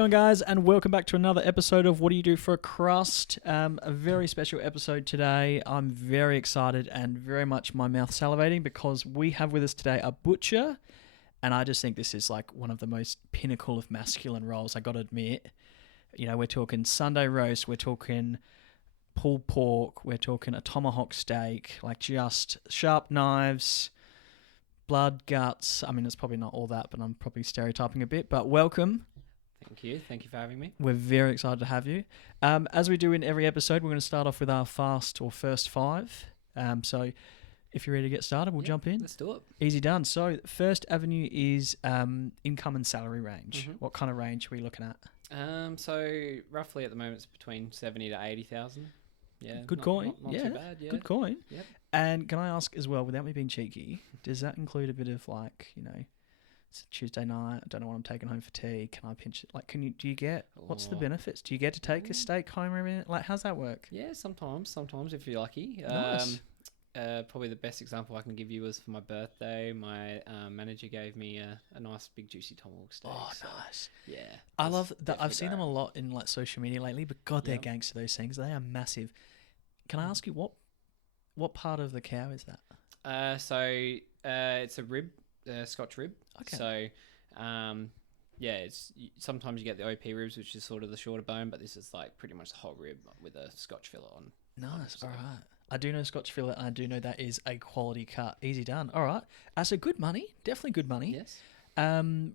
going, guys? And welcome back to another episode of What Do You Do for a Crust? A very special episode today. I'm very excited and very much my mouth salivating because we have with us today a butcher, and I just think this is like one of the most pinnacle of masculine roles, I got to admit. You know, we're talking Sunday roast, we're talking pulled pork, we're talking a tomahawk steak, like just sharp knives, blood, guts. I mean, it's probably not all that, but I'm probably stereotyping a bit. But welcome. Thank you. Thank you for having me. We're very excited to have you. As we do in every episode, we're going to start off with our first five. So if you're ready to get started, we'll jump in. Let's do it. Easy done. So first avenue is income and salary range. Mm-hmm. What kind of range are we looking at? So roughly at the moment it's between 70 to 80,000. Yeah. Good coin. Not yeah. too bad. Yeah. Good coin. Yep. And can I ask as well, without me being cheeky, does that include a bit of like, you know, it's a Tuesday night, I don't know what I'm taking home for tea, can I pinch it? Like, do you get, what's the benefits? Do you get to take a steak home every minute? Like, how's that work? Yeah, sometimes if you're lucky. Nice. Probably the best example I can give you was for my birthday. My manager gave me a nice big juicy tomahawk steak. Oh, so, nice. Yeah. I love that. I've seen them a lot in like social media lately, but God, they're Yep. gangster, those things. They are massive. Can I ask you, what part of the cow is that? So it's a rib, Scotch rib. Okay. So, yeah, sometimes you get the OP ribs, which is sort of the shorter bone, but this is like pretty much the whole rib with a Scotch fillet on. Nice. So- All right. I do know Scotch fillet, and I do know that is a quality cut. Easy done. All right. So good money. Definitely good money. Yes.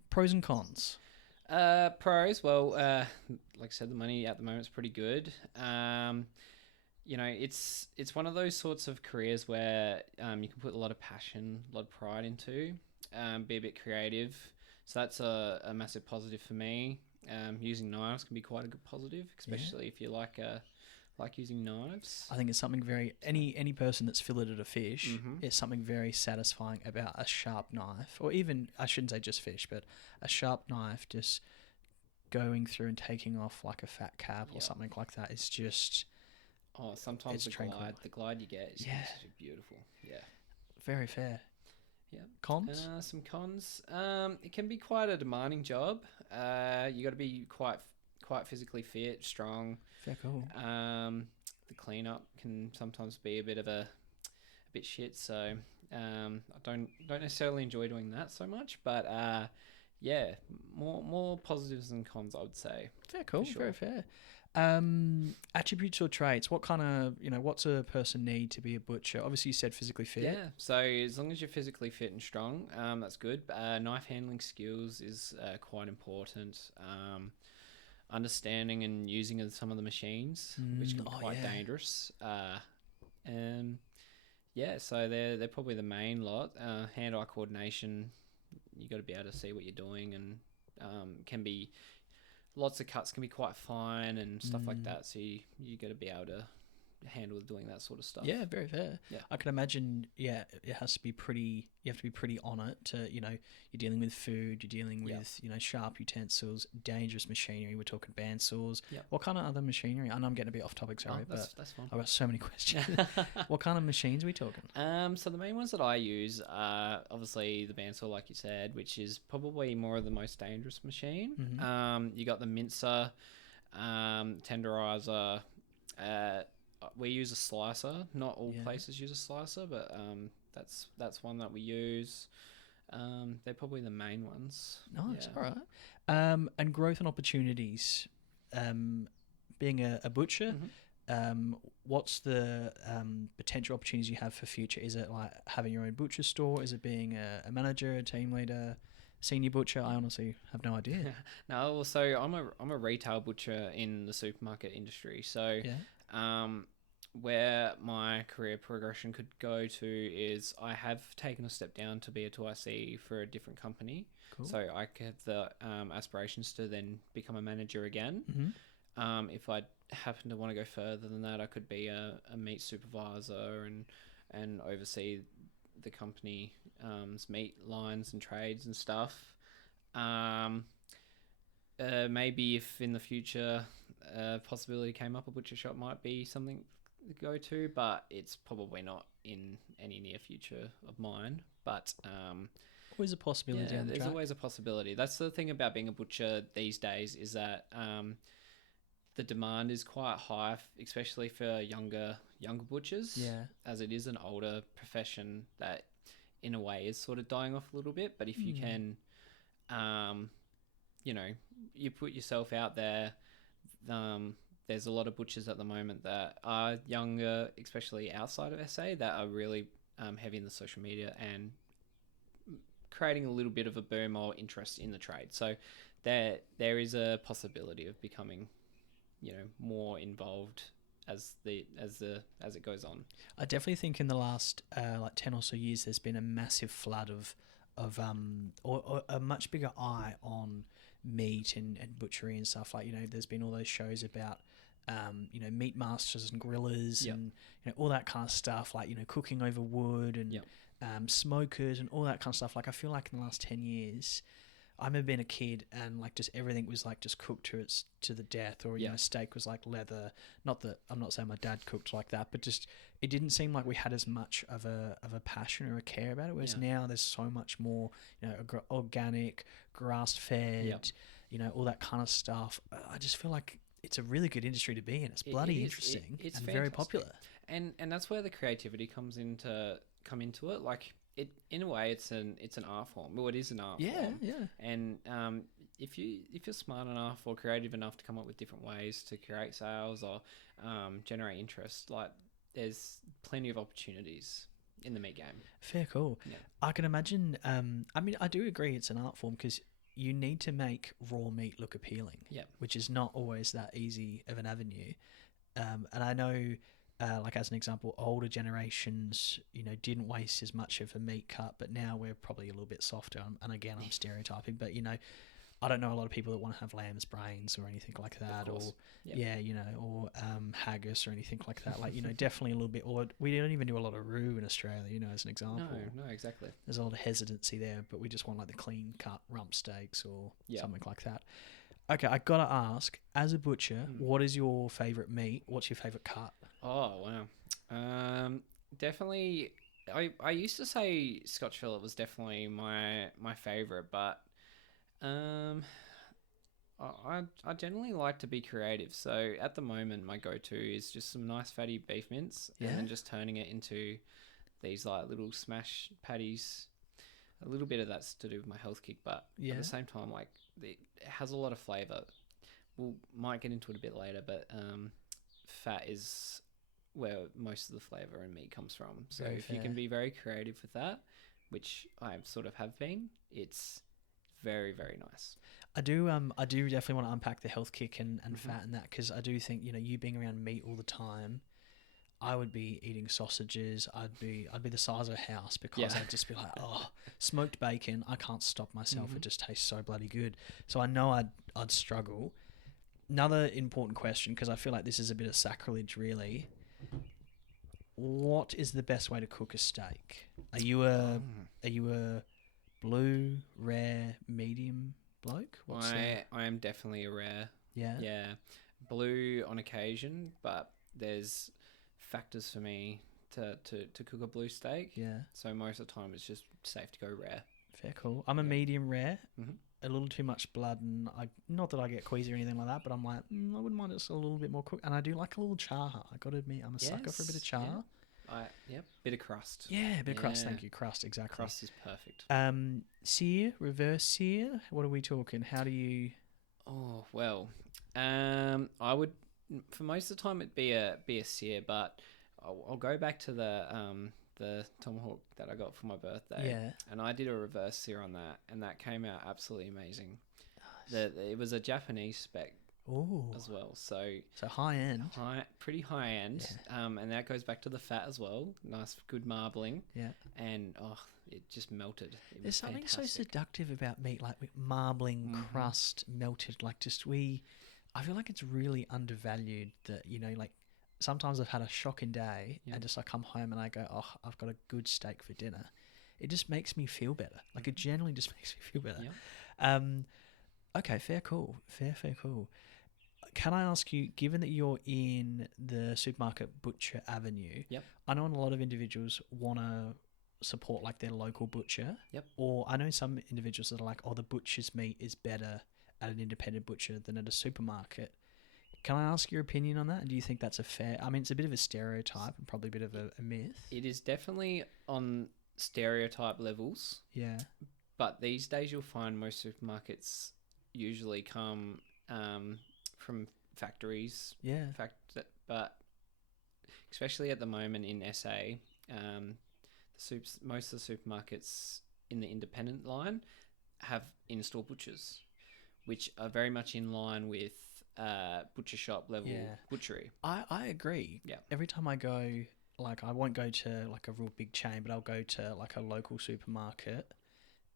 Pros and cons. Pros, well, like I said, the money at the moment is pretty good. You know, it's one of those sorts of careers where you can put a lot of passion, a lot of pride into, be a bit creative. So that's a massive positive for me. Using knives can be quite a good positive, especially if you like using knives. I think it's something very any person that's filleted a fish. Mhm. It's something very satisfying about a sharp knife, or even I shouldn't say just fish, but a sharp knife just going through and taking off like a fat cap or Yep. something like that is just Sometimes it's the glide you get is just beautiful. Yeah. very fair. Yeah. Cons? Some cons. It can be quite a demanding job. You got to be quite physically fit, strong. Fair cool. The cleanup can sometimes be a bit shit. So I don't necessarily enjoy doing that so much. But yeah, more positives than cons, I would say. Fair cool. sure. Very fair. Attributes or traits. What kind of, what's a person need to be a butcher? Obviously, you said physically fit. Yeah, so as long as you're physically fit and strong, that's good. Knife handling skills is quite important. Understanding and using of some of the machines, which can be quite dangerous. Yeah, so they're probably the main lot. Hand-eye coordination, you got to be able to see what you're doing, and can be lots of cuts can be quite fine and stuff like that. So you got to be able to handle doing that sort of stuff. Yeah, very fair. Yeah. I can imagine, it has to be pretty, you have to be pretty on it to, you're dealing with food, you're dealing with, sharp utensils, dangerous machinery. We're talking bandsaws. Yep. What kind of other machinery? I know I'm getting a bit off topic, sorry, that's but fine. I've got so many questions. What kind of machines are we talking? So the main ones that I use are obviously the bandsaw, like you said, which is probably more of the most dangerous machine. Mm-hmm. You got the mincer, tenderizer. We use a slicer. Not all places use a slicer, but that's one that we use. They're probably the main ones. Nice, Yeah. all right. And growth and opportunities. Being a butcher, what's the potential opportunities you have for future? Is it like having your own butcher store? Is it being a manager, a team leader, senior butcher? I honestly have no idea. No, so I'm a retail butcher in the supermarket industry. So where my career progression could go to is I have taken a step down to be a 2IC for a different company. Cool. So I have the aspirations to then become a manager again. Mm-hmm. If I happen to want to go further than that, I could be a meat supervisor and oversee the company's meat lines and trades and stuff. Maybe if in the future a possibility came up, a butcher shop might be something to go to, but it's probably not in any near future of mine. But Always a possibility Yeah, on the there's track. always a possibility. That's the thing about being a butcher these days is that the demand is quite high, especially for younger butchers, Yeah. as it is an older profession that, in a way, is sort of dying off a little bit. But if you can, um, you know, you put yourself out there. There's a lot of butchers at the moment that are younger, especially outside of SA, that are really heavy in the social media and creating a little bit of a boom or interest in the trade. So there is a possibility of becoming, more involved as it goes on. I definitely think in the last like 10 or so years, there's been a massive flood of or a much bigger eye on meat and butchery and stuff. Like, there's been all those shows about meat masters and grillers and all that kind of stuff, like cooking over wood and smokers and all that kind of stuff. Like, I feel like in the last 10 years, I remember being a kid and like just everything was like just cooked to the death, or steak was like leather. Not that I'm not saying my dad cooked like that, but just it didn't seem like we had as much of a passion or a care about it. Whereas now there's so much more, organic, grass fed, all that kind of stuff. I just feel like it's a really good industry to be in. It's bloody interesting it's and fantastic. very popular. And that's where the creativity come into it. Like, it, in a way, it's an art form. Well, it is an art form. Yeah. And if you're smart enough or creative enough to come up with different ways to create sales or generate interest, like, there's plenty of opportunities in the meat game. Fair call. Yeah. I can imagine. I mean, I do agree it's an art form because you need to make raw meat look appealing. Yeah. Which is not always that easy of an avenue. And I know. Like, as an example, older generations, didn't waste as much of a meat cut, but now we're probably a little bit softer. And again, I'm stereotyping, but I don't know a lot of people that want to have lamb's brains or anything like that, or or haggis or anything like that. Like, definitely a little bit. Or we don't even do a lot of roux in Australia, as an example. No, exactly. There's a lot of hesitancy there, but we just want like the clean cut rump steaks or something like that. Okay, I gotta ask, as a butcher, what is your favourite meat? What's your favourite cut? Oh, wow. Definitely, I used to say Scotch fillet was definitely my favourite, but I generally like to be creative. So at the moment, my go-to is just some nice fatty beef mince and then just turning it into these like little smash patties. A little bit of that's to do with my health kick, but at the same time, like, it has a lot of flavour. Might get into it a bit later, but fat is where most of the flavour in meat comes from. So if you can be very creative with that, which I sort of have been, it's very, very nice. I do definitely want to unpack the health kick and fat and that, because I do think, you being around meat all the time, I would be eating sausages. I'd be the size of a house because I'd just be like, oh, smoked bacon. I can't stop myself. It just tastes so bloody good. So I know I'd struggle. Another important question, because I feel like this is a bit of sacrilege, really. What is the best way to cook a steak? Are you a blue, rare, medium bloke? I am definitely a rare. Yeah. Blue on occasion, but there's factors for me to cook a blue steak. Yeah. So most of the time it's just safe to go rare. Fair call. I'm a medium rare. A little too much blood, and not that I get queasy or anything like that, but I'm like, I wouldn't mind just a little bit more cooked. And I do like a little char. I got to admit, I'm a sucker for a bit of char. Bit of crust. Yeah, a bit of crust. Thank you, crust. Exactly. Crust is perfect. Sear, reverse sear. What are we talking? How do you? Oh well, I would, for most of the time it'd be a sear, but I'll go back to the tomahawk that I got for my birthday. Yeah. And I did a reverse sear on that, and that came out absolutely amazing. Nice. It was a Japanese spec as well. So high end. Pretty high end. Yeah. And that goes back to the fat as well. Nice, good marbling. Yeah. And it just melted. There's something so seductive about meat, like marbling, crust, melted. Like, I feel like it's really undervalued that, like, sometimes I've had a shocking day and just I come home and I go, oh, I've got a good steak for dinner. It just makes me feel better. Like, it generally just makes me feel better. Yeah. Okay, fair call. Fair call. Can I ask you, given that you're in the supermarket butcher avenue, I know a lot of individuals want to support like their local butcher. Yep. Or I know some individuals that are like, oh, the butcher's meat is better at an independent butcher than at a supermarket. Can I ask your opinion on that? And do you think that's a fair... I mean, it's a bit of a stereotype and probably a bit of a myth. It is definitely on stereotype levels. Yeah. But these days you'll find most supermarkets usually come from factories. Yeah. But especially at the moment in SA, most of the supermarkets in the independent line have in-store butchers, which are very much in line with butcher shop level butchery. I agree. Yeah. Every time I go, like, I won't go to like a real big chain, but I'll go to like a local supermarket,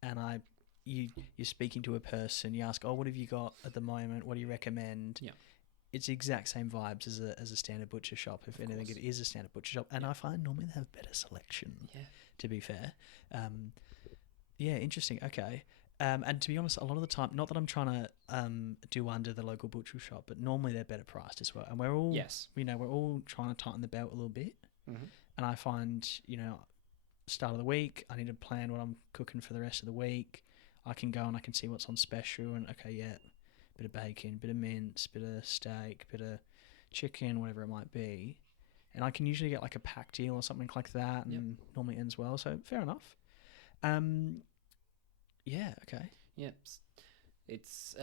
and you're speaking to a person. You ask, oh, what have you got at the moment? What do you recommend? Yeah. It's the exact same vibes as a standard butcher shop. If anything, it is a standard butcher shop, and I find normally they have better selection. Yeah. To be fair, yeah, interesting. Okay. And to be honest, a lot of the time, not that I'm trying to do under the local butcher shop, but normally they're better priced as well. And we're all, we're all trying to tighten the belt a little bit. Mm-hmm. And I find, start of the week, I need to plan what I'm cooking for the rest of the week. I can go and I can see what's on special and, okay, yeah, bit of bacon, bit of mince, bit of steak, bit of chicken, whatever it might be. And I can usually get like a pack deal or something like that, and normally ends well. So fair enough. Yeah. Okay. Yep. It's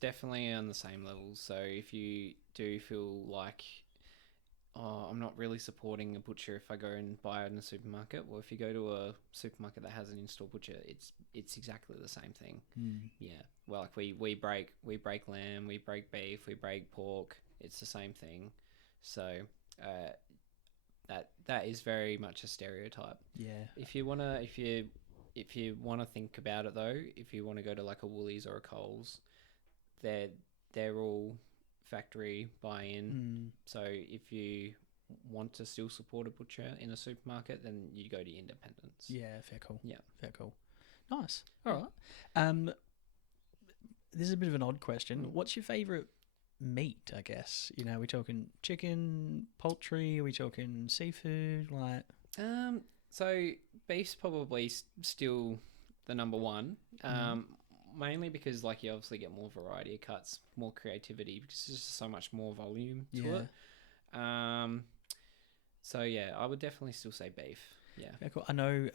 definitely on the same level. So if you do feel like, oh, I'm not really supporting a butcher if I go and buy it in a supermarket. Well, if you go to a supermarket that has an in-store butcher, it's exactly the same thing. Yeah. Well, like we break lamb, we break beef, we break pork. It's the same thing. So that is very much a stereotype. Yeah. If you wanna think about it though, if you want to go to like a Woolies or a Coles, they're all factory buy-in. So if you want to still support a butcher in a supermarket, then you go to independents. Yeah, fair call. Yeah, fair call. Nice. All right. This is a bit of an odd question. What's your favourite meat? I guess are we talking chicken, poultry? Are we talking seafood? Like, so beef's probably still the number one. Mainly because like you obviously get more variety of cuts, more creativity, because there's just so much more volume to it. So yeah, I would definitely still say beef. Yeah. Yeah, cool. I know,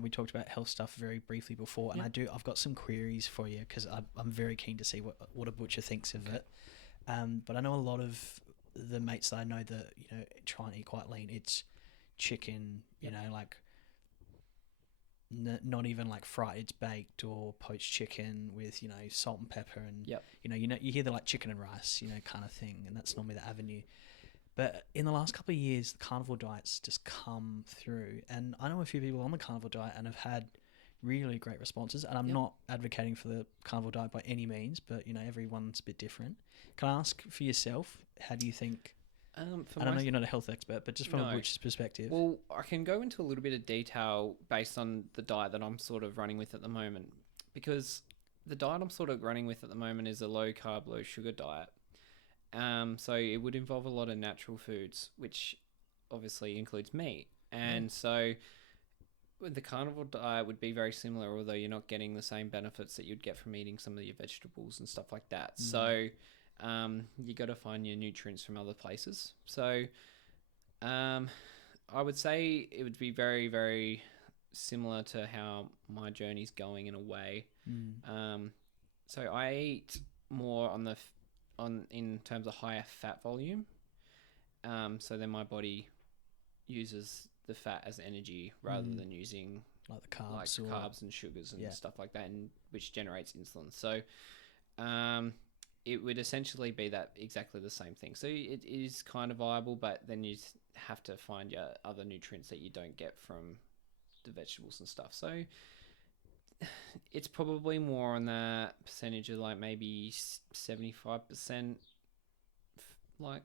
we talked about health stuff very briefly before, and I've got some queries for you because I'm very keen to see what a butcher thinks of it. But I know a lot of the mates that I know that try and eat quite lean. It's chicken, like. Not even like fried, it's baked or poached chicken with salt and pepper and you hear the like chicken and rice kind of thing, and that's normally the avenue. But in the last couple of years, the carnivore diet's just come through, and I know a few people on the carnivore diet and have had really great responses. And I'm not advocating for the carnivore diet by any means, but everyone's a bit different. Can I ask for yourself, how do you think? I don't know, you're not a health expert, but just from a butcher's perspective. Well, I can go into a little bit of detail based on the diet that I'm sort of running with at the moment, because the diet I'm sort of running with at the moment is a low carb, low sugar diet. So it would involve a lot of natural foods, which obviously includes meat. And so the carnivore diet would be very similar, although you're not getting the same benefits that you'd get from eating some of your vegetables and stuff like that. So you got to find your nutrients from other places. So I would say it would be very, very similar to how my journey's going in a way. So I eat more in terms of higher fat volume. So then my body uses the fat as energy rather than using like the carbs, and sugars and stuff like that, and which generates insulin. So it would essentially be that exactly the same thing. So it is kind of viable, but then you have to find your other nutrients that you don't get from the vegetables and stuff. So it's probably more on that percentage of like maybe 75% like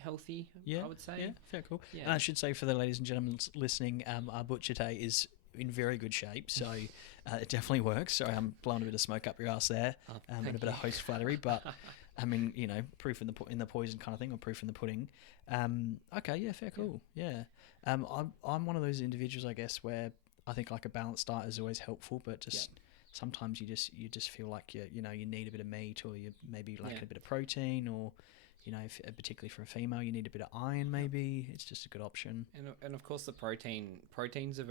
healthy, I would say. Yeah, fair, cool. Yeah. And I should say for the ladies and gentlemen listening, our butcher today is in very good shape, so it definitely works. Sorry, I'm blowing a bit of smoke up your ass there, and a bit of host flattery, but I mean, proof in the poison kind of thing, or proof in the pudding. Okay, yeah, fair, cool, yeah. I'm one of those individuals, I guess, where I think like a balanced diet is always helpful, but just sometimes you just feel like you need a bit of meat, or you maybe lacking a bit of protein, or particularly for a female, you need a bit of iron. Maybe it's just a good option. And of course, the proteins are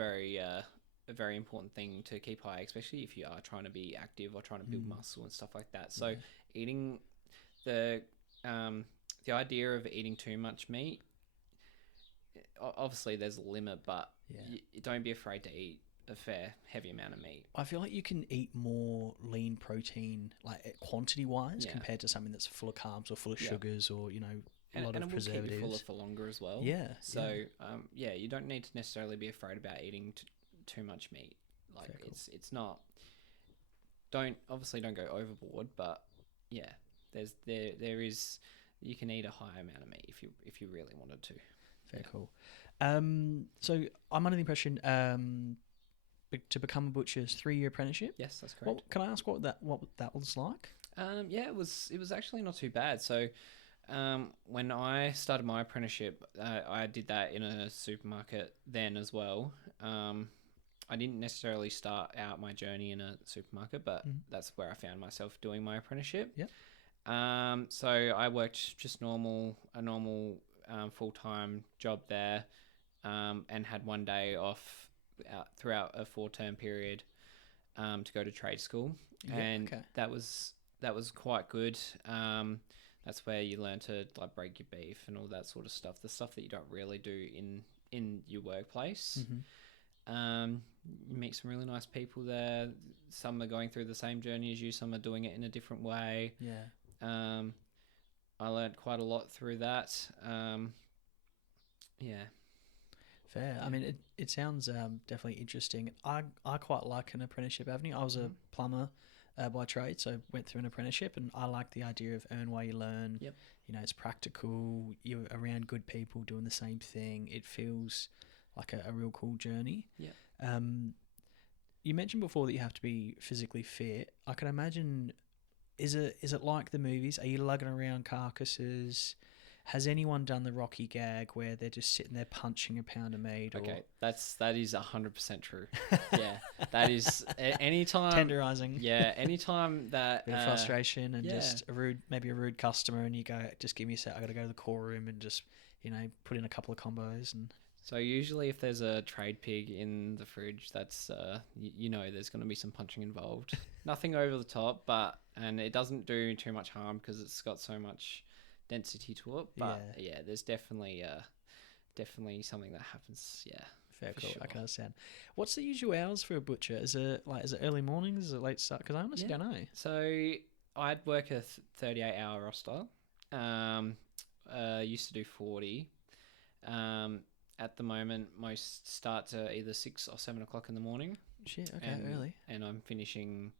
a very important thing to keep high, especially if you are trying to be active or trying to build muscle and stuff like that. So eating the idea of eating too much meat, obviously there's a limit, but don't be afraid to eat a fair heavy amount of meat. I feel like you can eat more lean protein, like quantity wise, compared to something that's full of carbs or full of sugars, or a lot of preservatives. And it will keep you fuller for longer as well. Yeah. So you don't need to necessarily be afraid about eating too much meat. Like it's not. Don't go overboard, but there is, you can eat a high amount of meat if you really wanted to. Very cool. So I'm under the impression to become a butcher is 3-year apprenticeship. Yes, that's correct. Can I ask what that was like? It was actually not too bad. So when I started my apprenticeship, I did that in a supermarket then as well. I didn't necessarily start out my journey in a supermarket, but that's where I found myself doing my apprenticeship. Yep. So I worked just a normal full-time job there, and had one day off throughout a 4-term period to go to trade school, and that was quite good. That's where you learn to like break your beef and all that sort of stuff, the stuff that you don't really do in your workplace. You meet some really nice people there. Some are going through the same journey as you, some are doing it in a different way. I learned quite a lot through that. Fair. I mean, it sounds definitely interesting. I quite like an apprenticeship avenue. I was a plumber by trade, so went through an apprenticeship, and I like the idea of earn while you learn. Yep. It's practical. You're around good people doing the same thing. It feels like a real cool journey. Yeah. You mentioned before that you have to be physically fit. I can imagine. Is it like the movies? Are you lugging around carcasses? Has anyone done the Rocky gag where they're just sitting there punching a pound of meat? Okay, that is 100% true. Yeah, that is anytime tenderizing. Yeah, anytime that bit of frustration and just a rude customer, and you go, just give me a sec. I got to go to the core room and just put in a couple of combos. And so usually if there's a trade pig in the fridge, that's there's going to be some punching involved. Nothing over the top, and it doesn't do too much harm because it's got so much density to it, but there's definitely something that happens. Fair, cool. Sure. I can understand. What's the usual hours for a butcher? Is it early mornings? Is it late start? Because I honestly don't know. So I'd work a 38-hour roster. Used to do 40. At the moment, most starts are either 6 or 7 o'clock in the morning. Shit. Okay, early. And I'm finishing.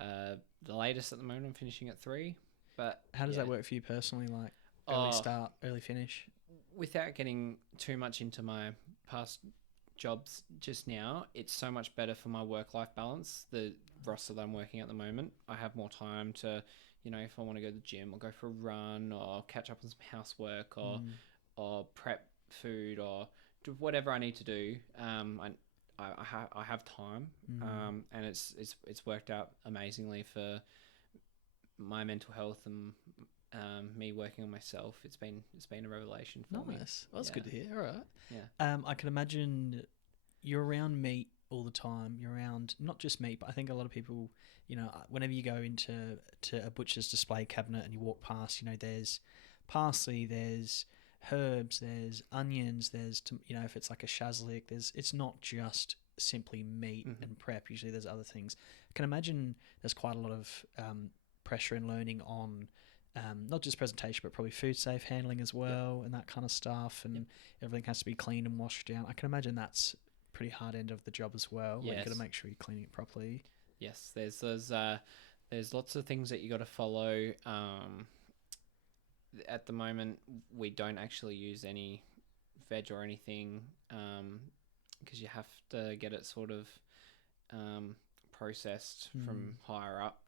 The latest at the moment, I'm finishing at 3. But how does that work for you personally? Like early start, early finish? Without getting too much into my past jobs just now, it's so much better for my work-life balance. The roster that I'm working at the moment, I have more time to, if I want to go to the gym or go for a run or catch up on some housework or prep food or do whatever I need to do. I have time, and it's worked out amazingly for my mental health and me working on myself. It's been a revelation for me. Nice. Well, that's good to hear. All right. Yeah. I can imagine you're around meat all the time. You're around not just meat, but I think a lot of people, whenever you go into a butcher's display cabinet and you walk past, there's parsley, there's herbs, there's onions, there's if it's like a shazlik, it's not just simply meat and prep. Usually there's other things. I can imagine there's quite a lot of pressure and learning on not just presentation but probably food safe handling as well, and that kind of stuff, and everything has to be cleaned and washed down. I can imagine that's pretty hard end of the job as well. Like, you got to make sure you're cleaning it properly. Yes, there's lots of things that you got to follow. At the moment we don't actually use any veg or anything because you have to get it sort of processed from higher up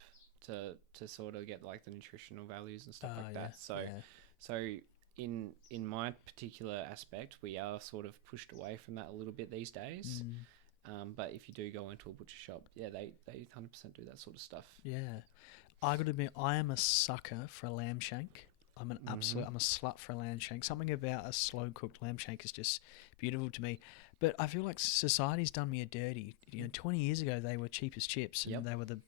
to sort of get like the nutritional values and stuff like yeah, that. So yeah. so in my particular aspect, we are sort of pushed away from that a little bit these days. But if you do go into a butcher shop, yeah, they 100% do that sort of stuff. Yeah. I got to admit, I am a sucker for a lamb shank. I'm a slut for a lamb shank. Something about a slow cooked lamb shank is just beautiful to me. But I feel like society's done me a dirty. 20 years ago they were cheap as chips, and they were the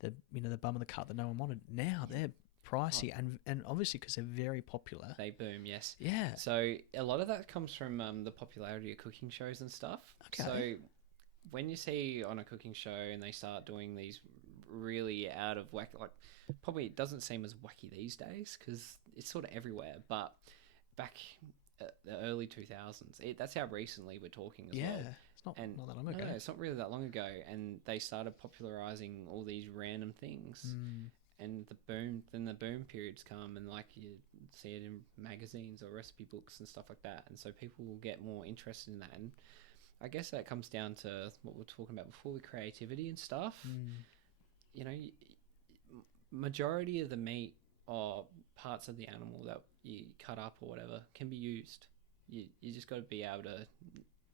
the bum of the cut that no one wanted. Now they're pricey, and obviously because they're very popular. They boom, yes. Yeah. So a lot of that comes from the popularity of cooking shows and stuff. Okay. So when you see on a cooking show and they start doing these really out of whack, like probably it doesn't seem as wacky these days because it's sort of everywhere. But back the early 2000s, that's how recently we're talking as well. It's not that long ago. No, it's not really that long ago. And they started popularizing all these random things. And the boom periods come, and like you see it in magazines or recipe books and stuff like that. And so people will get more interested in that. And I guess that comes down to what we were talking about before with creativity and stuff. Majority of the meat or parts of the animal that you cut up or whatever can be used. You just got to be able to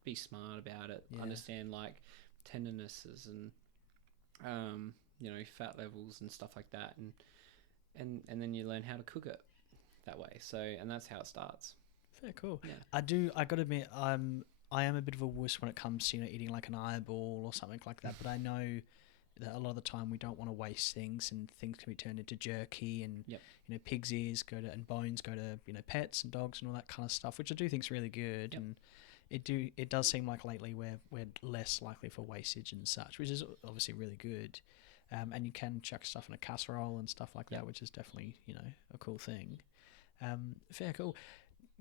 be smart about it, understand like tendernesses and fat levels and stuff like that, and then you learn how to cook it that way. So, and that's how it starts. Fair cool. Yeah. I got to admit, I am a bit of a wuss when it comes to eating like an eyeball or something like that. But I know that a lot of the time we don't want to waste things, and things can be turned into jerky, and pig's ears and bones go to pets and dogs and all that kind of stuff, which I do think is really good. And it does seem like lately we're less likely for wastage and such, which is obviously really good. And you can chuck stuff in a casserole and stuff like that, which is definitely a cool thing. Fair cool.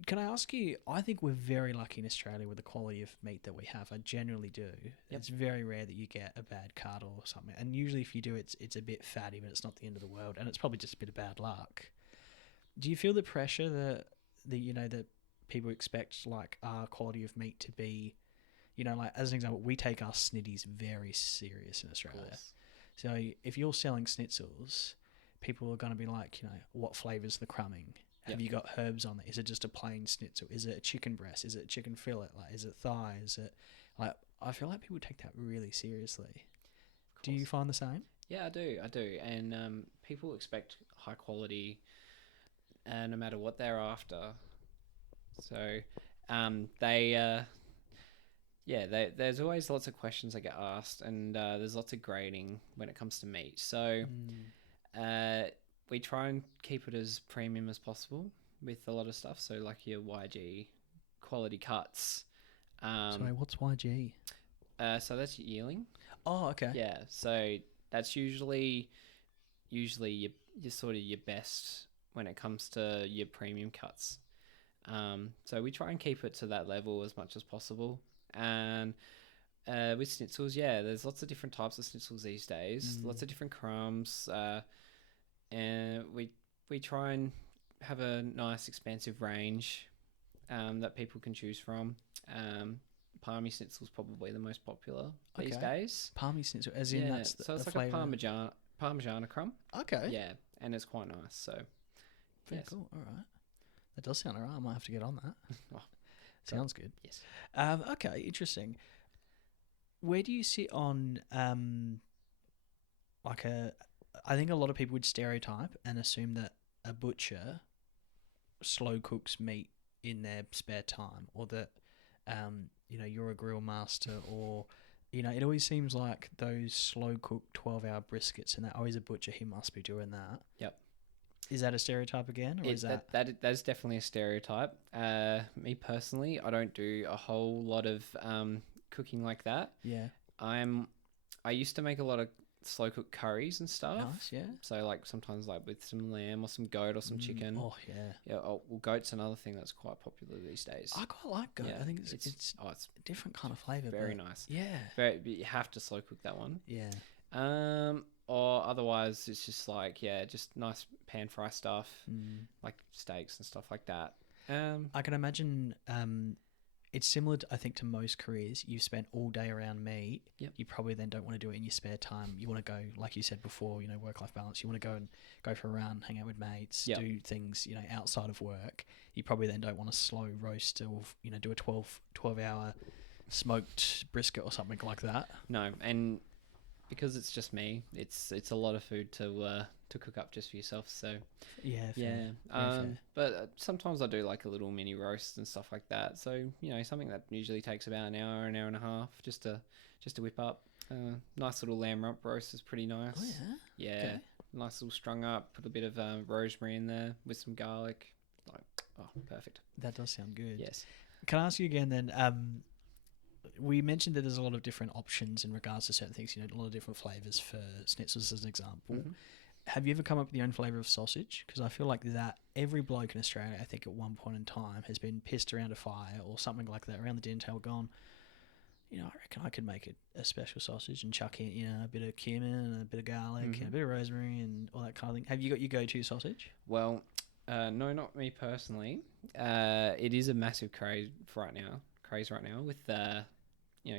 Can I ask you, I think we're very lucky in Australia with the quality of meat that we have. I generally do. It's very rare that you get a bad cut or something. And usually if you do, it's a bit fatty, but it's not the end of the world. And it's probably just a bit of bad luck. Do you feel the pressure that that people expect like our quality of meat to be, like as an example, we take our snitties very serious in Australia. So if you're selling schnitzels, people are going to be like, what flavour's the crumbing? Have you got herbs on it? Is it just a plain schnitzel? Is it a chicken breast? Is it a chicken fillet? Like, is it thigh? Is it like? I feel like people take that really seriously. Do you find the same? Yeah, I do, and people expect high quality, no matter what they're after. So, there's always lots of questions that get asked, and there's lots of grading when it comes to meat. So, we try and keep it as premium as possible with a lot of stuff. So like your YG quality cuts. Sorry, what's YG? So that's your yearling. Oh, okay. Yeah. So that's usually your sort of your best when it comes to your premium cuts. So we try and keep it to that level as much as possible. And with schnitzels, there's lots of different types of schnitzels these days. Lots of different crumbs. And we try and have a nice expansive range that people can choose from. Palmy schnitzel is probably the most popular these days. Palmy schnitzel, as in that's the, so it's the like flavour. a Parmigiana crumb. Okay. Yeah, and it's quite nice. So very cool. All right, that does sound alright. I might have to get on that. Sounds good. Yes. Okay, interesting. Where do you sit on I think a lot of people would stereotype and assume that a butcher slow cooks meat in their spare time, or that you're a grill master, or it always seems like those slow cooked 12-hour briskets, and that always a butcher, he must be doing that. Yep. Is that a stereotype again, or is that's definitely a stereotype? Me personally, I don't do a whole lot of cooking like that. Yeah. I used to make a lot of slow cooked curries and stuff. Nice, yeah. So like sometimes like with some lamb or some goat or some chicken. Oh yeah. Yeah. Well, goat's another thing that's quite popular these days. I quite like goat. Yeah, I think it's a different kind of flavour. Very nice. Yeah. You have to slow cook that one. Yeah. Or otherwise it's just like just nice pan fry stuff, like steaks and stuff like that. I can imagine it's similar, I think, to most careers. You've spent all day around meat. Yep. You probably then don't want to do it in your spare time. You want to go, like you said before, work-life balance. You want to go for a run, hang out with mates, Yep. do things, outside of work. You probably then don't want to slow roast or, do a 12-hour smoked brisket or something like that. No, and because it's just me, it's a lot of food to cook up just for yourself. So Yeah, fair. yeah, Fair. but sometimes I do like a little mini roast and stuff like that. So something that usually takes about an hour and a half just to whip up. Nice little lamb rump roast is pretty nice. Oh yeah. Yeah, Okay. nice little strung up. Put a bit of rosemary in there with some garlic. Like, oh, perfect. That does sound good. Yes. Can I ask you again then? We mentioned that there's a lot of different options in regards to certain things. A lot of different flavors for schnitzels, as an example. Mhm. Have you ever come up with your own flavour of sausage? Because I feel like that every bloke in Australia, I think at one point in time, has been pissed around a fire or something like that around the dinner table gone, I reckon I could make a special sausage and chuck in, a bit of cumin and a bit of garlic and a bit of rosemary and all that kind of thing. Have you got your go-to sausage? Well, no, not me personally. It is a massive craze right now with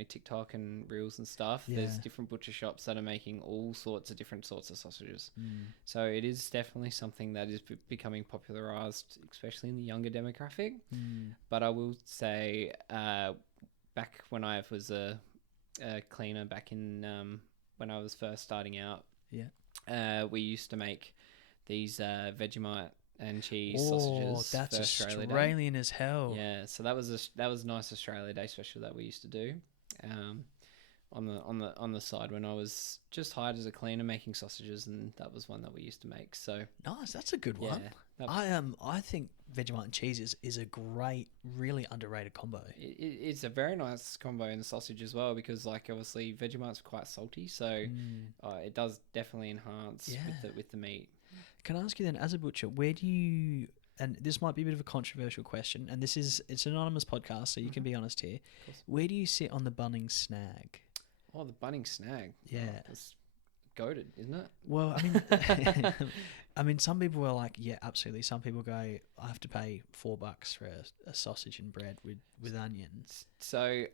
TikTok and reels and stuff. Yeah. There's different butcher shops that are making all sorts of different sorts of sausages. Mm. So it is definitely something that is becoming popularized, especially in the younger demographic. Mm. But I will say, back when I was a cleaner, back in when I was first starting out, we used to make these Vegemite and cheese sausages. That's for Australia Day. Australian as hell. Yeah, so that was a nice Australia Day special that we used to do. On the side when I was just hired as a cleaner making sausages, and that was one that we used to make. So Nice, that's a good yeah, one. I think Vegemite and cheese is a great, really underrated combo. it's a very nice combo in the sausage as well, because obviously Vegemite's quite salty, so it does definitely enhance with the meat. Can I ask you then, as a butcher, where do you? And this might be a bit of a controversial question, and it's an anonymous podcast, so you can be honest here. Where do you sit on the Bunnings snag? Oh, the Bunnings snag. Yeah. Oh, that's goated, isn't it? Well, I mean, some people are like, yeah, absolutely. Some people go, I have to pay $4 for a sausage and bread with onions. So,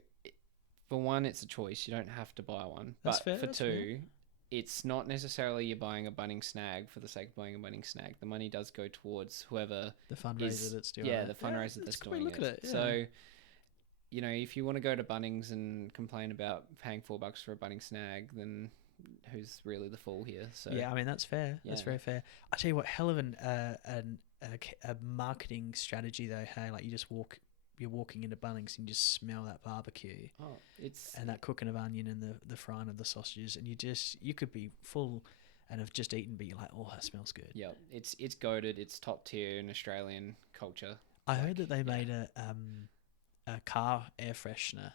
for one, it's a choice. You don't have to buy one. That's But fair, for that's two, it's not necessarily you're buying a Bunnings snag for the sake of buying a Bunnings snag. The money does go towards whoever The fundraiser that's doing yeah, it. the fundraiser that's doing look it. at it. Yeah. So, if you want to go to Bunnings and complain about paying $4 for a Bunnings snag, then who's really the fool here? So yeah, I mean, that's fair. That's Yeah. very fair. I tell you what, hell of a marketing strategy though. Hey, like you're walking into Bunnings and you just smell that barbecue and that cooking of onion and the frying of the sausages, and you could be full and have just eaten, but you're like, oh, that smells good. Yeah, it's goated. It's top tier in Australian culture. I heard that they made a car air freshener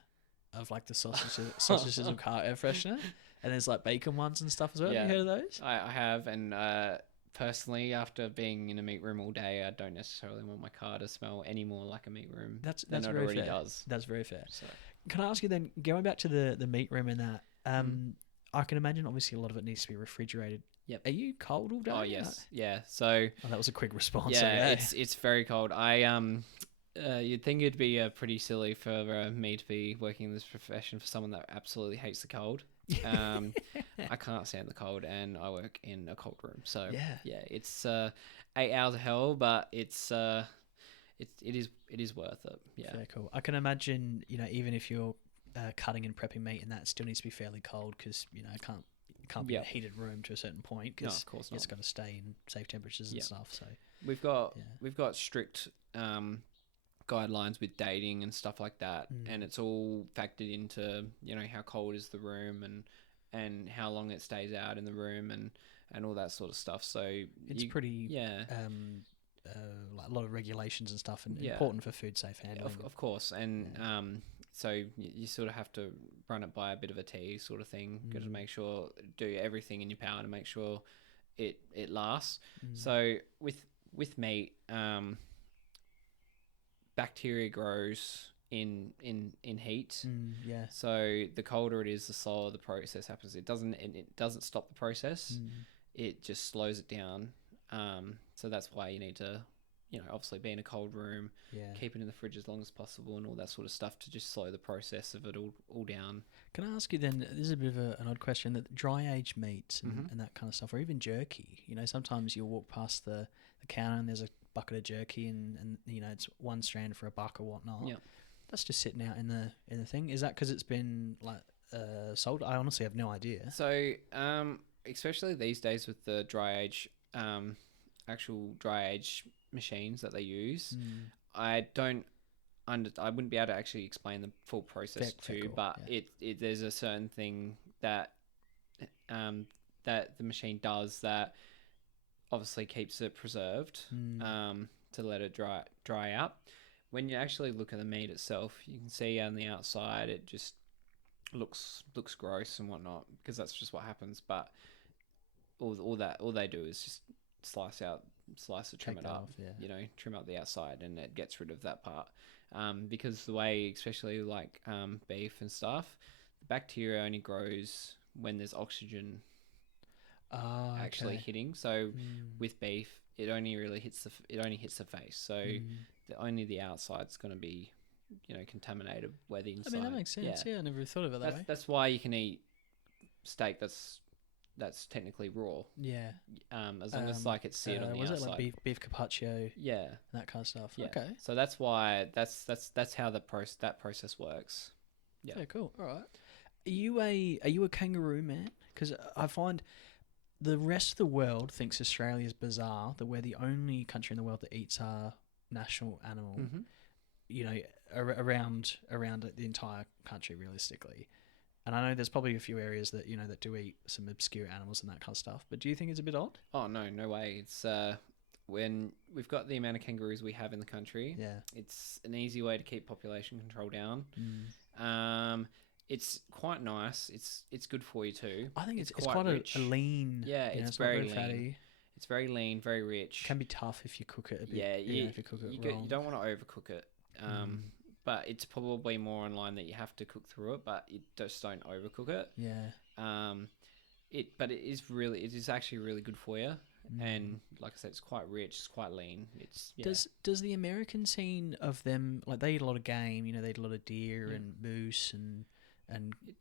of like the sausages of car air freshener, and there's like bacon ones and stuff as well. Yeah. Have you heard of those? I have, and personally, after being in a meat room all day, I don't necessarily want my car to smell any more like a meat room That's than it very already fair. does. That's very fair. So Can I ask you then, going back to the meat room and that, I can imagine obviously a lot of it needs to be refrigerated. Yep. Are you cold all day? Oh yes, yeah. So Oh, that was a quick response. yeah, Okay. it's very cold. You'd think it'd be pretty silly for me to be working in this profession for someone that absolutely hates the cold. I can't stand the cold, and I work in a cold room. So Yeah. it's 8 hours of hell, but it is worth it. Yeah. Very cool. I can imagine, even if you're cutting and prepping meat, and that still needs to be fairly cold because it can't be in a heated room to a certain point No, because of course not. it's got to stay in safe temperatures and stuff. So We've got strict guidelines with dating and stuff like that, and it's all factored into how cold is the room and how long it stays out in the room and all that sort of stuff. So it's pretty like a lot of regulations and stuff, and important for food safe handling. of course, and so you sort of have to run it by a bit of a T sort of thing. Got to make sure, do everything in your power to make sure it lasts. So with meat, bacteria grows in heat. Yeah. So the colder it is, the slower the process happens. It doesn't stop the process. It just slows it down. So that's why you need to obviously be in a cold room, Yeah. keep it in the fridge as long as possible, and all that sort of stuff to just slow the process of it all down. Can I ask you then, this is a bit of an odd question, that dry aged meats and that kind of stuff, or even jerky, sometimes you'll walk past the counter and there's a bucket of jerky and it's one strand for $1 or whatnot. Yeah. That's just sitting out in the thing. Is that because it's been like sold? I honestly have no idea. So, especially these days with the actual dry age machines that they use, I wouldn't be able to actually explain the full process Fair call, but there's a certain thing that that the machine does that obviously keeps it preserved to let it dry out. When you actually look at the meat itself, you can see on the outside it just looks gross and whatnot, because that's just what happens. But all they do is just slice it, trim it up, trim up the outside, and it gets rid of that part. Because the way, especially like beef and stuff, the bacteria only grows when there's oxygen actually hitting. So with beef, it only really hits the face. So only the outside's going to be contaminated, where the inside. I mean, that makes sense. Yeah, I never thought of it that way. That's why you can eat steak that's technically raw. Yeah. As long as like it's seared on the outside. Was it like beef carpaccio? Yeah. And that kind of stuff. Yeah. Okay. So that's why that's how that process works. Yeah. Very cool. All right. Are you a kangaroo man? Because I find the rest of the world thinks Australia is bizarre, that we're the only country in the world that eats our national animal. Around the entire country, realistically. And I know there's probably a few areas that that do eat some obscure animals and that kind of stuff. But do you think it's a bit odd? Oh no way! It's when we've got the amount of kangaroos we have in the country. Yeah, it's an easy way to keep population control down. It's quite nice. It's good for you too. I think it's quite a lean. Yeah, it's very lean. Fatty. It's very lean, very rich. It can be tough if you cook it a bit. Yeah, if you cook it wrong. You don't want to overcook it. But it's probably more in line that you have to cook through it, but you just don't overcook it. Yeah. But it is actually really good for you. And like I said, it's quite rich, it's quite lean. Does the American scene of them, like, they eat a lot of game, they eat a lot of deer and moose and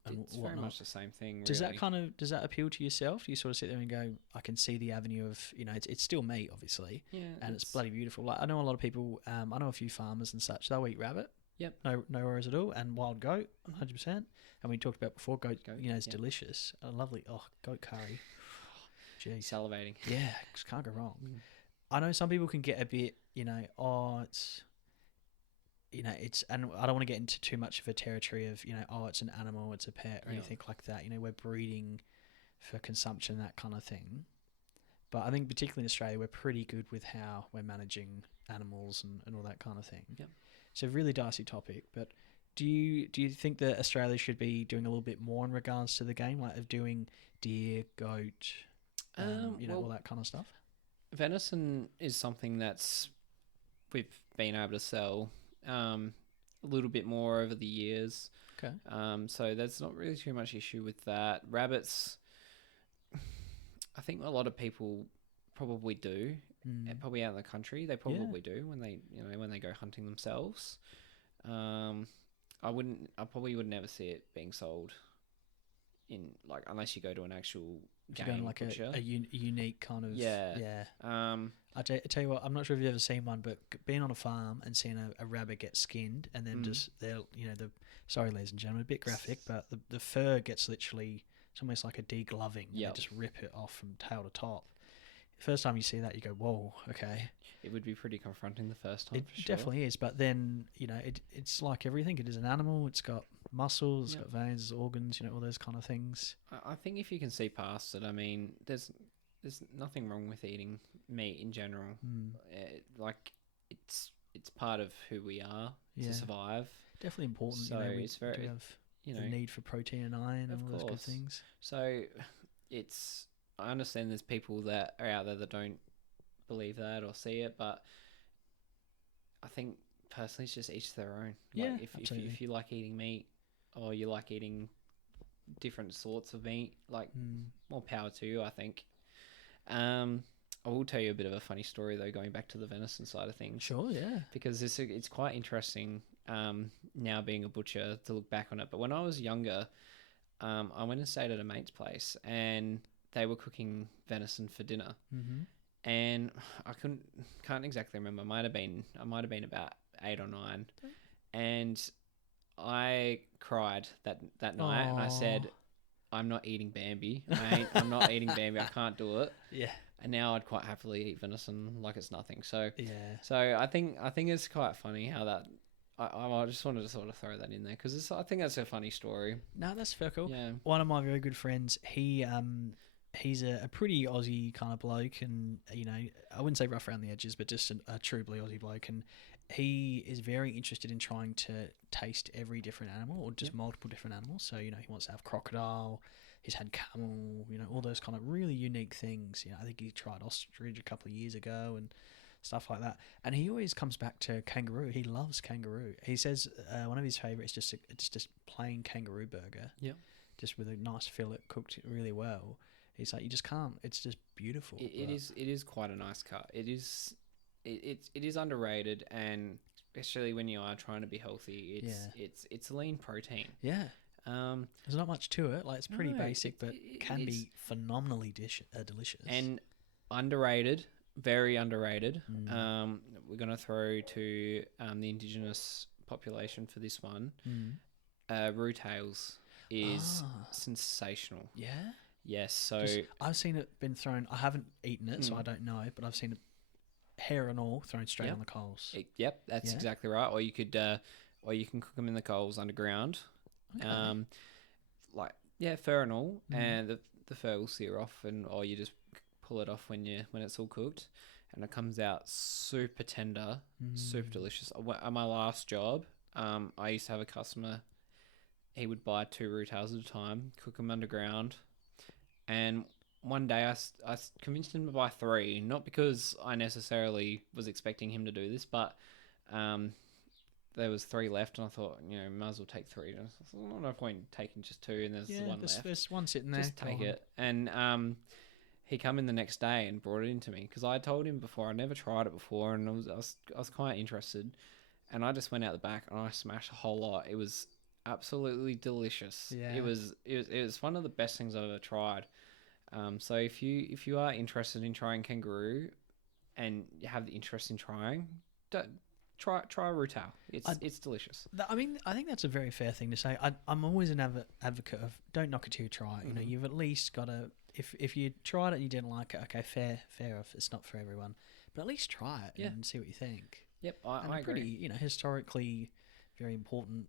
it's whatnot. very much the same thing. Does really. does that appeal to yourself? Do you sort of sit there and go, I can see the avenue of it's still meat, obviously, and it's bloody beautiful. Like, I know a lot of people, I know a few farmers and such. They'll eat rabbit. Yep. No worries at all. And wild goat, 100%. And we talked about before, goat it's delicious. Lovely. Oh, goat curry. Jeez. Salivating. Yeah, just can't go wrong. I know some people can get a bit, it's, and I don't want to get into too much of a territory of, it's an animal, it's a pet or anything like that. We're breeding for consumption, that kind of thing. But I think particularly in Australia, we're pretty good with how we're managing animals and all that kind of thing. Yep. It's a really dicey topic, but do you think that Australia should be doing a little bit more in regards to the game, like of doing deer, goat, all that kind of stuff? Venison is something we've been able to sell a little bit more over the years. Okay. So there's not really too much issue with that. Rabbits, I think a lot of people probably do. Probably out in the country, they probably do when they go hunting themselves. I probably would never see it being sold unless you go to an actual game like butcher. a unique kind of yeah. I tell you what, I'm not sure if you've ever seen one, but being on a farm and seeing a rabbit get skinned and then just sorry ladies and gentlemen, a bit graphic, but the fur gets literally, it's almost like a degloving. They just rip it off from tail to top. First time you see that, you go, whoa, okay. It would be pretty confronting the first time. It definitely is, but then it's like everything. It is an animal. It's got muscles, it's got veins, organs, all those kind of things. I think if you can see past it, I mean, there's nothing wrong with eating meat in general. It's part of who we are to survive. Definitely important. So it's very have the need for protein and iron and all those good things. So I understand there's people that are out there that don't believe that or see it, but I think personally it's just each their own. If you like eating meat or you like eating different sorts of meat, more power to you, I think. I will tell you a bit of a funny story though, going back to the venison side of things. Sure, yeah. Because it's quite interesting now being a butcher to look back on it. But when I was younger, I went and stayed at a mate's place, and they were cooking venison for dinner. Mm-hmm. And I can't exactly remember. I might have been about 8 or 9, and I cried that night, and I said, "I'm not eating Bambi. I'm not eating Bambi. I can't do it." Yeah. And now I'd quite happily eat venison like it's nothing. So Yeah. So I think it's quite funny how that. I just wanted to sort of throw that in there because I think that's a funny story. No, that's fair cool. Yeah. One of my very good friends, he's a pretty Aussie kind of bloke, and I wouldn't say rough around the edges, but just a truly Aussie bloke, and he is very interested in trying to taste every different animal or just multiple different animals. So he wants to have crocodile. He's had camel, all those kind of really unique things. I think he tried ostrich a couple of years ago and stuff like that. And he always comes back to kangaroo. He loves kangaroo. He says one of his favourites is just plain kangaroo burger. Yeah. Just with a nice fillet cooked really well. He's like, you just can't. It's just beautiful. It is quite a nice cut. It is underrated, and especially when you are trying to be healthy, it's lean protein. Yeah. There's not much to it. Like, it's pretty basic, but can be phenomenally delicious. And underrated, very underrated. We're going to throw to the indigenous population for this one. Roux tails is sensational. Yeah? Yes, so... I've seen it been thrown... I haven't eaten it, so I don't know, but I've seen it, hair and all, thrown straight on the coals. That's exactly right. Or you could... or you can cook them in the coals underground. Okay. Fur and all, and the fur will sear off, or you just pull it off when it's all cooked, and it comes out super tender, super delicious. At my last job, I used to have a customer. He would buy 2 roux tails at a time, cook them underground, and one day I convinced him to buy 3, not because I necessarily was expecting him to do this, but there was 3 left, and I thought, might as well take 3. There's no point taking just 2, and there's one left. There's one sitting there. Just take it. And he come in the next day and brought it into me, because I told him before I'd never tried it before, and I was quite interested. And I just went out the back and I smashed a whole lot. It was absolutely delicious. Yeah. It was one of the best things I've ever tried. So if you are interested in trying kangaroo, and you have the interest in trying, Try a roux tail. It's delicious. I mean, I think that's a very fair thing to say. I'm always an advocate of don't knock it till you try it. You've at least got to, if you tried it and you didn't like it, okay, fair if it's not for everyone, but at least try it and see what you think. Yep, I agree. Pretty, historically very important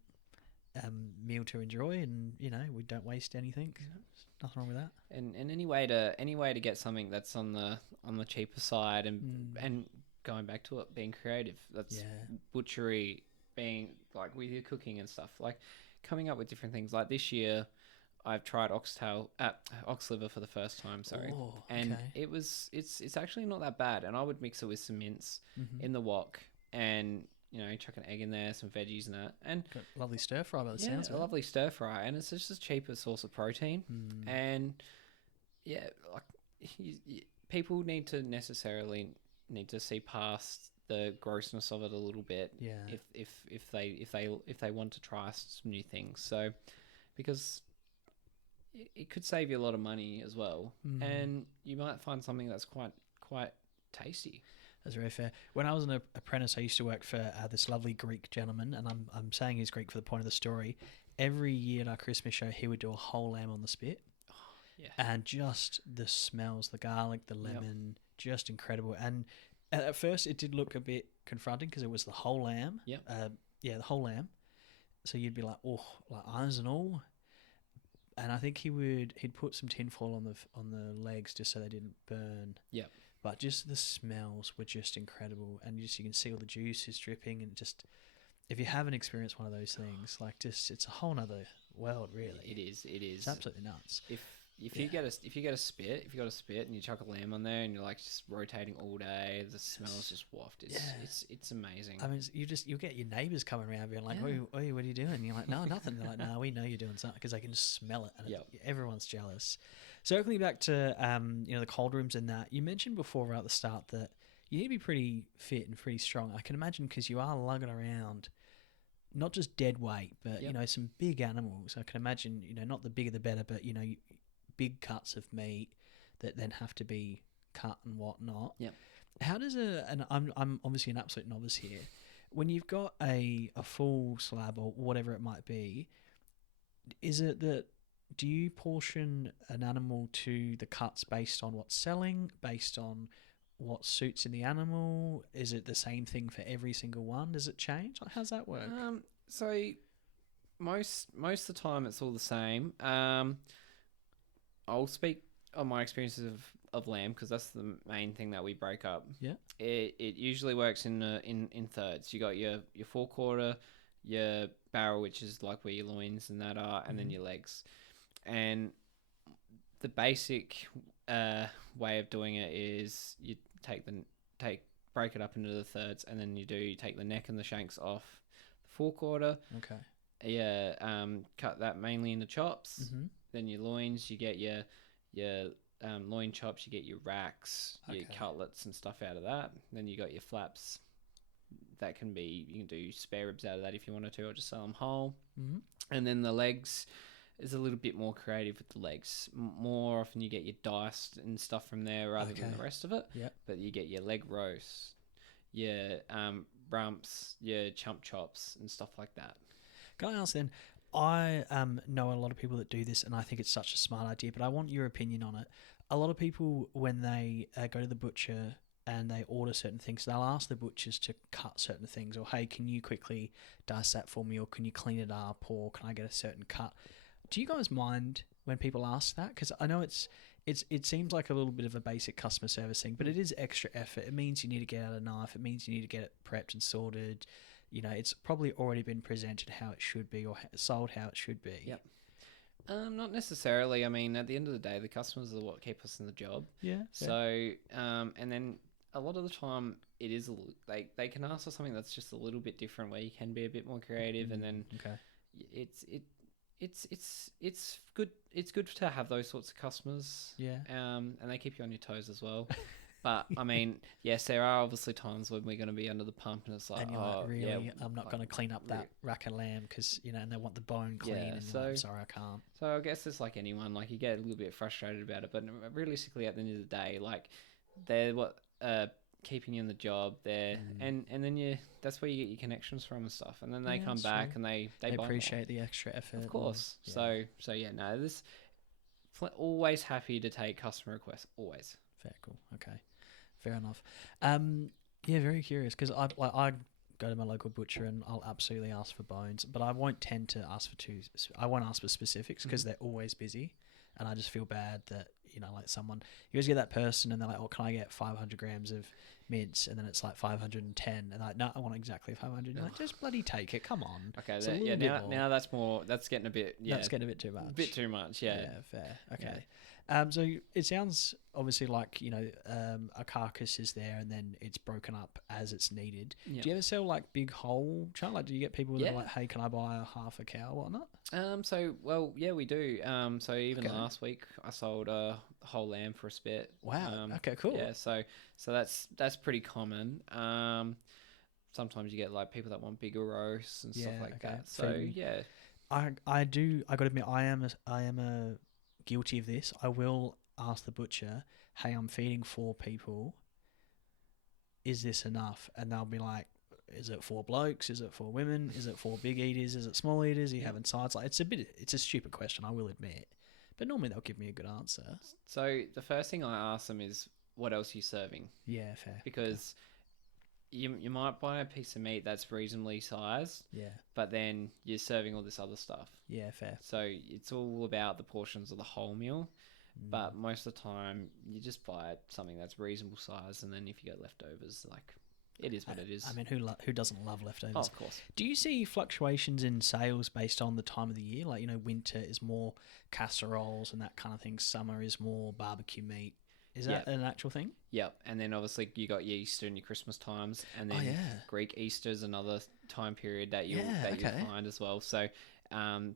meal to enjoy, and we don't waste anything. There's nothing wrong with that. And any way to get something that's on the cheaper side, and going back to it, being creative. That's butchery, being like with your cooking and stuff, like coming up with different things. Like this year, I've tried ox liver for the first time. And it's actually not that bad. And I would mix it with some mince in the wok, and chuck an egg in there, some veggies and that, and got a lovely stir fry by the sounds of it. Lovely stir fry, and it's just a cheaper source of protein. And people need to see past the grossness of it a little bit. Yeah. If they want to try some new things, so because it could save you a lot of money as well, and you might find something that's quite tasty. That's very fair. When I was an apprentice, I used to work for this lovely Greek gentleman, and I'm saying he's Greek for the point of the story. Every year at our Christmas show, he would do a whole lamb on the spit. And just the smells, the garlic, the lemon, just incredible. And at first it did look a bit confronting because it was the whole lamb. The whole lamb. So you'd be like, like eyes and all. And I think he'd put some tinfoil on the legs just so they didn't burn. Yeah. But just the smells were just incredible, and you can see all the juices dripping, and just if you haven't experienced one of those things, like it's a whole nother world, really. It is. It's absolutely nuts. If you get a spit, and you chuck a lamb on there, and you're like just rotating all day, the smells just waft. It's amazing. I mean, you'll get your neighbours coming around being like, "Oi, what are you doing?" And you're like, "No, nothing." They're like, "No, we know you're doing something," because they can smell it, and everyone's jealous. Circling back to the cold rooms and that, you mentioned before right at the start that you need to be pretty fit and pretty strong. I can imagine because you are lugging around not just dead weight, but Yep. some big animals. I can imagine not the bigger the better, but big cuts of meat that then have to be cut and whatnot. Yep. How does and I'm obviously an absolute novice here. When you've got a full slab or whatever it might be, is it that do you portion an animal to the cuts based on what's selling, based on what suits in the animal? Is it the same thing for every single one? Does it change? Like, how's that work? So most of the time it's all the same. I'll speak on my experiences of lamb because that's the main thing that we break up. Yeah. It usually works in thirds. You got your forequarter, your barrel, which is like where your loins and that are, and then your legs. And the basic way of doing it is you break it up into the thirds, and then you take the neck and the shanks off the forequarter. Okay. Yeah, cut that mainly into chops. Then your loins, you get your loin chops, you get your racks, your cutlets and stuff out of that. Then you got your flaps. That can be, you can do spare ribs out of that if you wanted to, or just sell them whole. And then the legs is a little bit more creative with the legs. More often you get your diced and stuff from there rather than the rest of it. Yeah. But you get your leg roast, your rumps, your chump chops and stuff like that. Can I ask then, I know a lot of people that do this and I think it's such a smart idea, but I want your opinion on it. A lot of people, when they go to the butcher and they order certain things, they'll ask the butchers to cut certain things, or, hey, can you quickly dice that for me, or can you clean it up, or can I get a certain cut? Do you guys mind when people ask that? Because I know it seems like a little bit of a basic customer service thing, but it is extra effort. It means you need to get out a knife. It means you need to get it prepped and sorted. It's probably already been presented how it should be or sold how it should be. Yep. Not necessarily. I mean, at the end of the day, the customers are what keep us in the job. Yeah. So, and then a lot of the time, it is they can ask for something that's just a little bit different, where you can be a bit more creative, and then it's good. It's good to have those sorts of customers. Yeah. And they keep you on your toes as well. But I mean, yes, there are obviously times when we're going to be under the pump, and it's like, and you're oh, like, really, yeah, I'm not going to clean up that rack of lamb because and they want the bone clean, and so, I'm sorry, I can't. So I guess it's like anyone, like you get a little bit frustrated about it, but realistically, at the end of the day, like they're what keeping you in the job there, and then that's where you get your connections from and stuff, and then they come back and they buy appreciate more. the extra effort, of course. So yeah, this always happy to take customer requests, always. Fair, cool, okay. Fair enough. Yeah, very curious because I go to my local butcher and I'll absolutely ask for bones, but I won't tend to ask for I won't ask for specifics because they're always busy, and I just feel bad that like someone you always get that person and they're like, oh, can I get 500 grams of mince, and then it's like 510, and like, no, I want exactly 500. You're like, just bloody take it, come on. Okay, now that's getting a bit that's getting a bit too much. A bit too much, yeah. Yeah, fair. Okay. So it sounds obviously like a carcass is there and then it's broken up as it's needed. Yep. Do you ever sell like big whole chunk? Like, do you get people that are like, hey, can I buy a half a cow or whatnot? So yeah, we do. So even last week I sold a whole lamb for a spit. Wow. Okay, cool. Yeah. So that's pretty common. Sometimes you get like people that want bigger roasts and stuff like that. So yeah. I do. I got to admit, I am a guilty of this. I will ask the butcher, hey, I'm feeding 4 people, is this enough? And they'll be like, is it 4 blokes, is it 4 women, is it 4 big eaters, is it small eaters, are you having sides? Like, it's a stupid question, I will admit, but normally they'll give me a good answer. So the first thing I ask them is, what else are you serving? Yeah, fair. Because you might buy a piece of meat that's reasonably sized, but then you're serving all this other stuff. Yeah, fair. So it's all about the portions of the whole meal, but most of the time you just buy something that's reasonable size, and then if you got leftovers, like, it is what it is. I mean, who doesn't love leftovers? Oh, of course. Do you see fluctuations in sales based on the time of the year? Like, winter is more casseroles and that kind of thing. Summer is more barbecue meat. Is that an actual thing? Yep. And then obviously you got your Easter and your Christmas times, and then Greek Easter is another time period that you'll find as well. So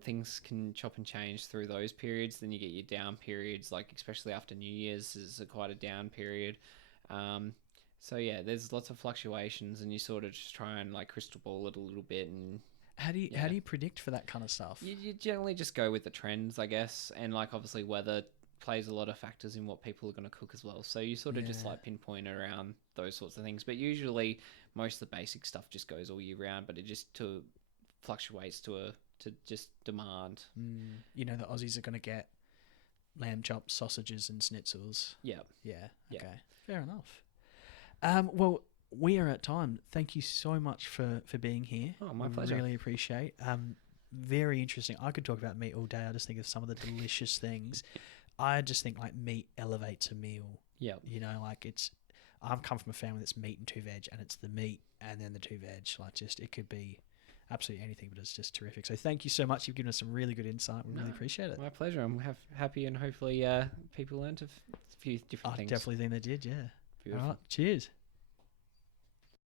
things can chop and change through those periods. Then you get your down periods, like especially after New Year's is quite a down period. So yeah, there's lots of fluctuations, and you sort of just try and like crystal ball it a little bit. And How do you predict for that kind of stuff? you generally just go with the trends, I guess, and like obviously weather plays a lot of factors in what people are going to cook as well. So you sort of just like pinpoint around those sorts of things. But usually most of the basic stuff just goes all year round, but it just fluctuates to just demand. You know, the Aussies are going to get lamb chops, sausages, and schnitzels. Yeah. Yeah. Yeah. Okay. Fair enough. Well, we are at time. Thank you so much for being here. Oh, my pleasure. Really appreciate. Very interesting. I could talk about meat all day. I just think of some of the delicious things. I just think like meat elevates a meal. Yeah. You know, like I've come from a family that's meat and 2 veg, and it's the meat and then the 2 veg. Like just, it could be absolutely anything, but it's just terrific. So thank you so much. You've given us some really good insight. We really appreciate it. My pleasure. I'm happy, and hopefully people learned a few different things. I definitely think they did, yeah. Beautiful. All right. Cheers.